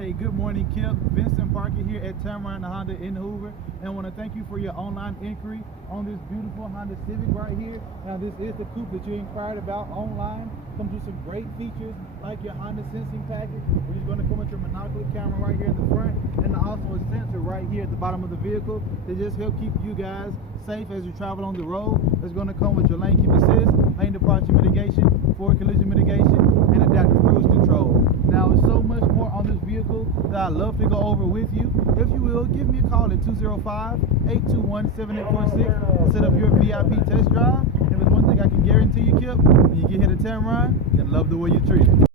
Hey, good morning, Kip. Vincent Parker here at Tameron Honda in Hoover, and I want to thank you for your online inquiry on this beautiful Honda Civic right here. Now, this is the coupe that you inquired about online. Comes with some great features like your Honda sensing package, which is going to come with your monocular camera right here in the front, and also a sensor right here at the bottom of the vehicle to just help keep you guys safe as you travel on the road. It's going to come with your lane keep assist, lane departure mitigation, forward collision mitigation, and adaptive cruise control. Now, there's so much more on this vehicle that I'd love to go over with you. If you will, give me a call at 205-821-7846 to set up your VIP test drive. If there's one thing I can guarantee you, Kip, when you get here to Tameron, you're going to love the way you treat it.